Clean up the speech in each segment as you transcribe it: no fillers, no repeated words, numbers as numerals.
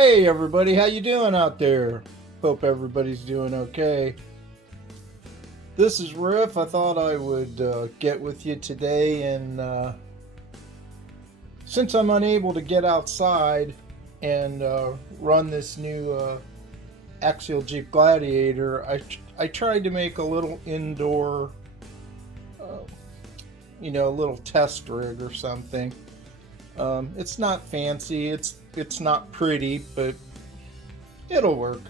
Hey everybody, how you doing out there? Hope everybody's doing okay. This is Riff. I thought I would get with you today, and since I'm unable to get outside and run this new Axial Jeep Gladiator, I tried to make a little indoor, a little test rig or something. It's not fancy, it's not pretty, but it'll work.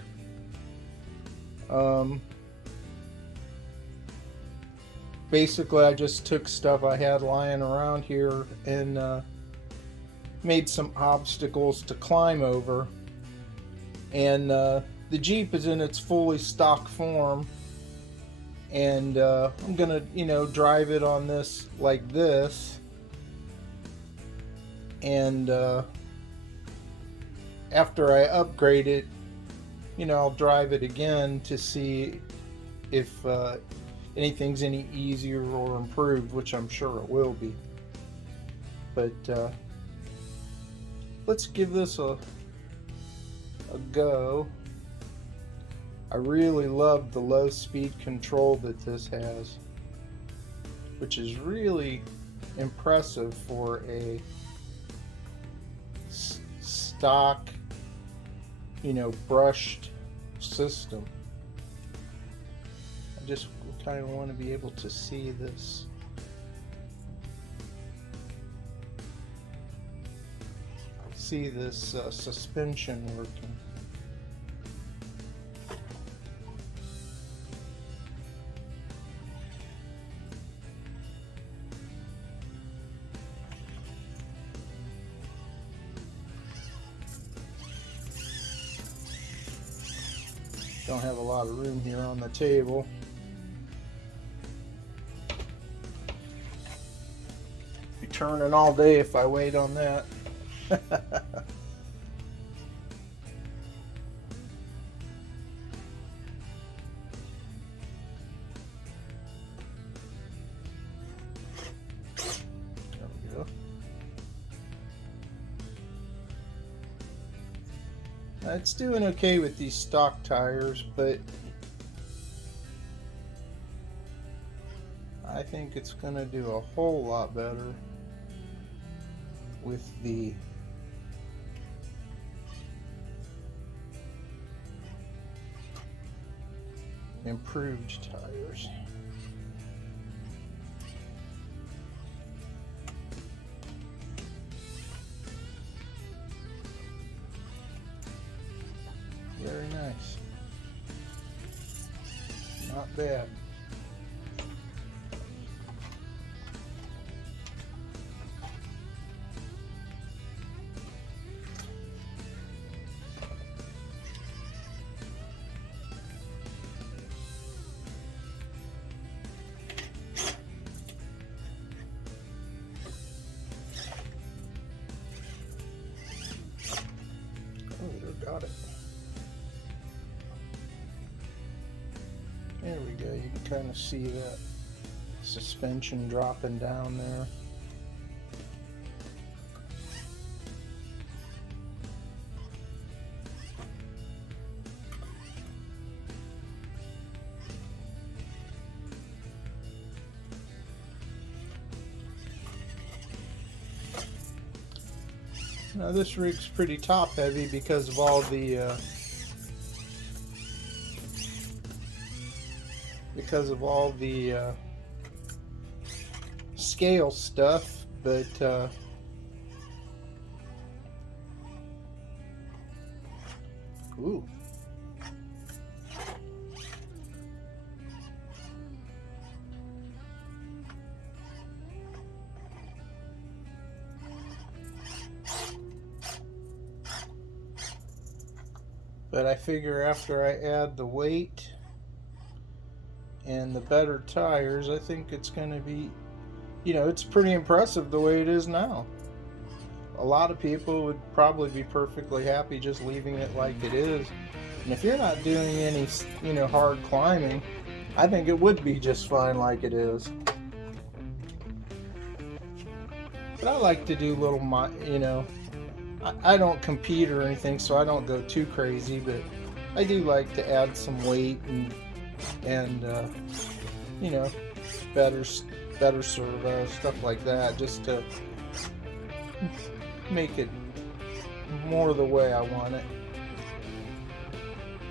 Basically, I just took stuff I had lying around here and made some obstacles to climb over. And the Jeep is in its fully stock form, and I'm gonna, drive it on this like this. And after I upgrade it, I'll drive it again to see if anything's any easier or improved, which I'm sure it will be. But let's give this a go. I really love the low speed control that this has, which is really impressive for a stock, brushed system. I just kind of want to be able to see this. See this suspension working. Don't have a lot of room here on the table. Be turning all day if I wait on that. There we go. It's doing okay with these stock tires, but I think it's going to do a whole lot better with the improved tires. Very nice. Not bad. Oh, got it. There we go. You can kind of see that suspension dropping down there. Now this rig's pretty top heavy because of all the scale stuff, but ooh. But I figure after I add the weight and the better tires, I think it's going to be, it's pretty impressive the way it is now. A lot of people would probably be perfectly happy just leaving it like it is. And if you're not doing any, hard climbing, I think it would be just fine like it is. But I like to do little, I don't compete or anything, so I don't go too crazy, but I do like to add some weight and you know, better servo, stuff like that, just to make it more the way I want it.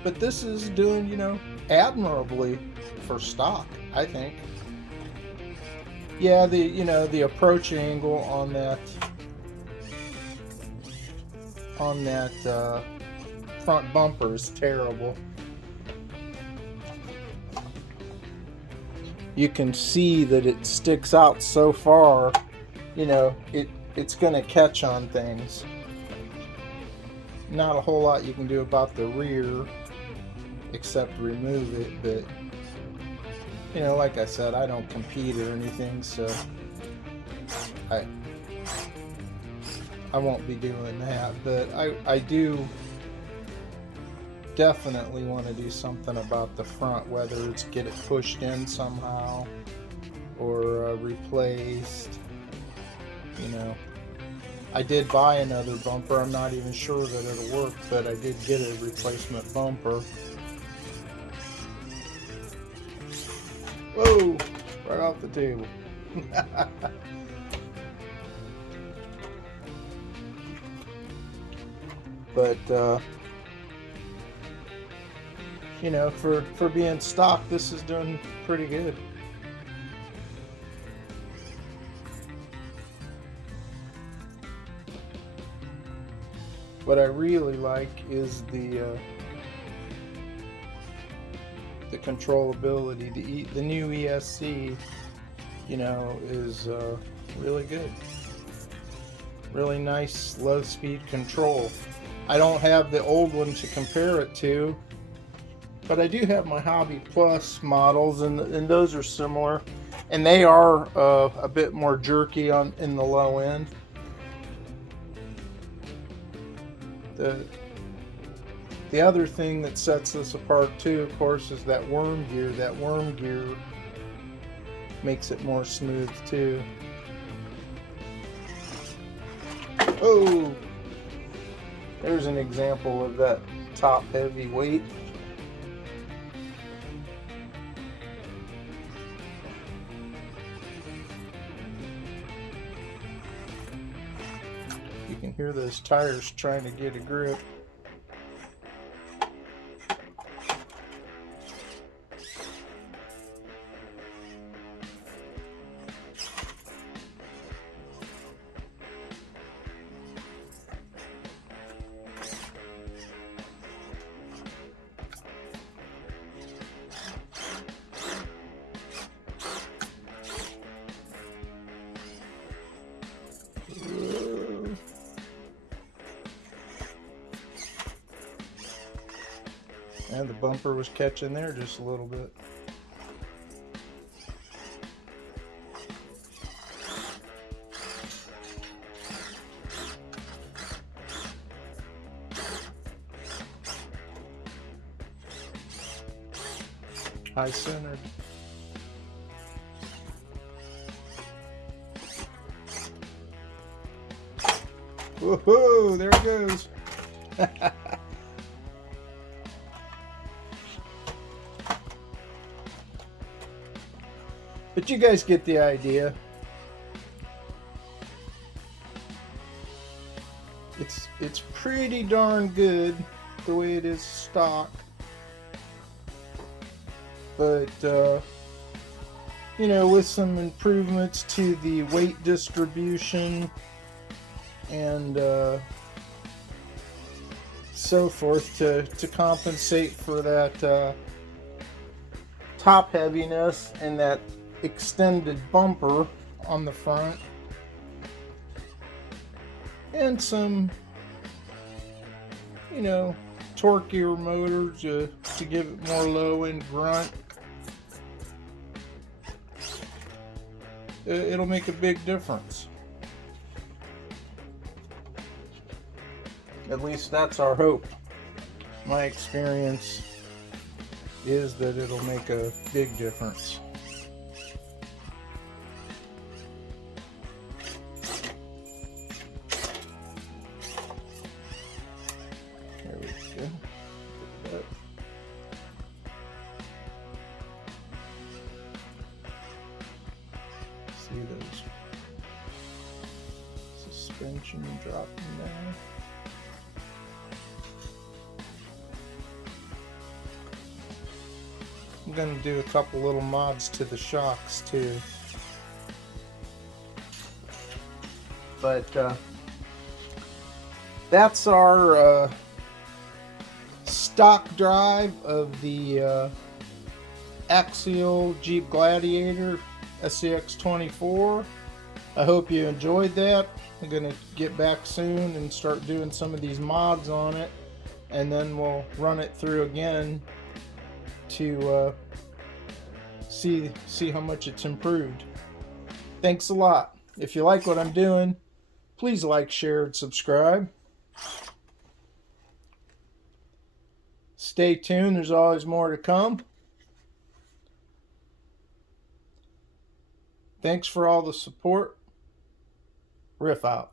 But this is doing, you know, admirably for stock, I think. Yeah, the approach angle on that front bumper is terrible. You can see that it sticks out so far, you know, it's going to catch on things. Not a whole lot you can do about the rear except remove it, but you know, like I said, I don't compete or anything, so I won't be doing that, but I do definitely want to do something about the front, whether it's get it pushed in somehow or replaced. You know, I did buy another bumper. I'm not even sure that it'll work, but I did get a replacement bumper. Whoa, right off the table. But you know, for being stock, this is doing pretty good. What I really like is the controllability. The new ESC, you know, is really good. Really nice low speed control. I don't have the old one to compare it to, but I do have my Hobby Plus models, and those are similar, and they are a bit more jerky in the low end. The other thing that sets this apart too, of course, is that worm gear. That worm gear makes it more smooth too. Oh, there's an example of that top heavy weight. You can hear those tires trying to get a grip. And the bumper was catching there just a little bit. High centered. Woohoo! There it goes. But you guys get the idea. It's pretty darn good the way it is stock. But you know, with some improvements to the weight distribution and so forth to compensate for that top heaviness and that extended bumper on the front, and some, you know, torquier motor to give it more low end grunt. It'll make a big difference. At least that's our hope. My experience is that it'll make a big difference. we go. Look at that. See those suspension dropping down. I'm going to do a couple little mods to the shocks too. But that's our stock drive of the Axial Jeep Gladiator scx24. I hope you enjoyed that. I'm going to get back soon and start doing some of these mods on it, and then we'll run it through again to see how much it's improved. Thanks a lot. If you like what I'm doing, please like, share, and subscribe. Stay tuned. There's always more to come. Thanks for all the support. Riff out.